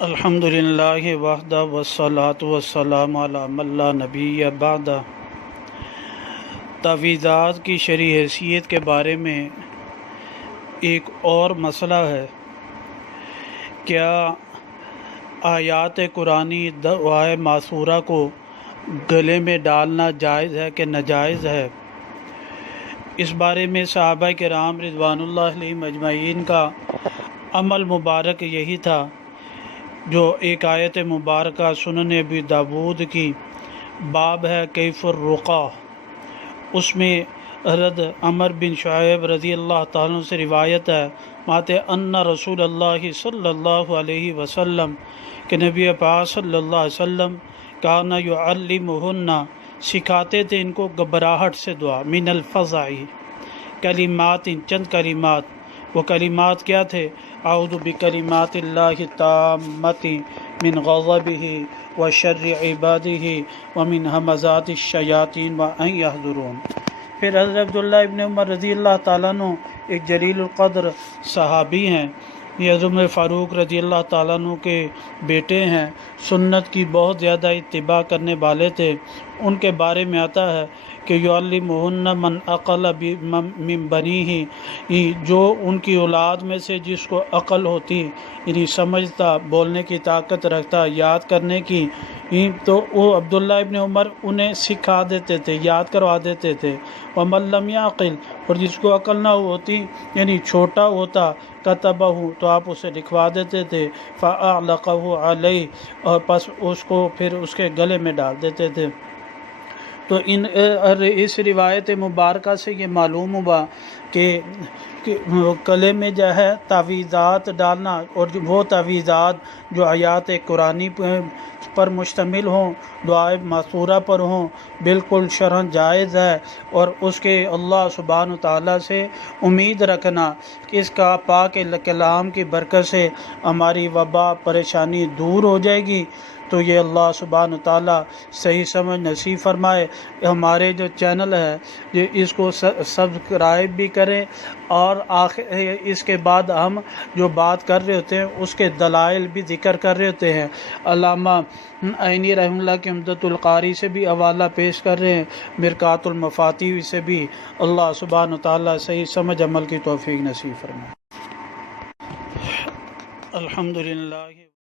الحمدللہ وحدہ والصلاۃ والسلام علی من لا نبی بعدہ۔ تعویذات کی شرعی حیثیت کے بارے میں ایک اور مسئلہ ہے۔ کیا آیات قرآنی دعائے ماثورہ کو گلے میں ڈالنا جائز ہے کہ ناجائز ہے؟ اس بارے میں صحابہ کرام رضوان اللہ علیہم اجمعین کا عمل مبارک یہی تھا جو ایک آیت مبارکہ سنن ابی داود کی باب ہے کیف الرقیٰ، اس میں حضرت عمر بن شعیب رضی اللہ تعالیٰ عنہ سے روایت ہے ماتے ان رسول اللہ صلی اللہ علیہ وسلم کہ نبی پاک صلی اللہ علیہ وسلم کان یعلمہن سکھاتے تھے ان کو گھبراہٹ سے دعا، من الفزع کلمات، چند کلمات۔ وہ کلمات کیا تھے؟ اعوذ بکلمات اللہ التامۃ من غضبہ وشر عبادہ ومن ہمزات الشیاطین وان یحضرون۔ پھر حضرت عبداللہ ابن عمر رضی اللہ تعالیٰ عنہ ایک جلیل القدر صحابی ہیں، یہ حضرت عمر فاروق رضی اللہ تعالیٰ عنہ کے بیٹے ہیں، سنت کی بہت زیادہ اتباع کرنے والے تھے۔ ان کے بارے میں آتا ہے کہ یعلمہن من عقل من بنیہ، جو ان کی اولاد میں سے جس کو عقل ہوتی، یعنی سمجھتا، بولنے کی طاقت رکھتا، یاد کرنے کی، تو وہ عبداللہ ابن عمر انہیں سکھا دیتے تھے، یاد کروا دیتے تھے۔ ومن لم یعقل، اور جس کو عقل نہ ہوتی یعنی چھوٹا ہوتا، کتبہ، تو آپ اسے لکھوا دیتے تھے، فاعلقہ علیہ، اور پس اس کو پھر اس کے گلے میں ڈال دیتے تھے۔ تو اس روایت مبارکہ سے یہ معلوم ہوا کہ گلے میں جو ہے تعویذات ڈالنا، اور وہ تعویذات جو آیات قرآنی پر مشتمل ہوں، دعائے ماثورہ پر ہوں، بالکل شرعاً جائز ہے، اور اس کے اللہ سبحانہ تعالیٰ سے امید رکھنا کہ اس کا پاک کلام کی برکت سے ہماری وبا پریشانی دور ہو جائے گی۔ تو یہ اللہ سبحانہ تعالیٰ صحیح سمجھ نصیب فرمائے۔ ہمارے جو چینل ہے اس کو سبسکرائب بھی کریں، اور اس کے بعد ہم جو بات کر رہے ہوتے ہیں اس کے دلائل بھی ذکر کر رہے ہوتے ہیں۔ علامہ عینی رحمہ اللہ کی عمدۃ القاری سے بھی حوالہ پیش کر رہے ہیں، مرقات المفاتیح سے بھی۔ اللہ سبحانہ تعالیٰ صحیح سمجھ عمل کی توفیق نصیب فرمائے۔ الحمدللہ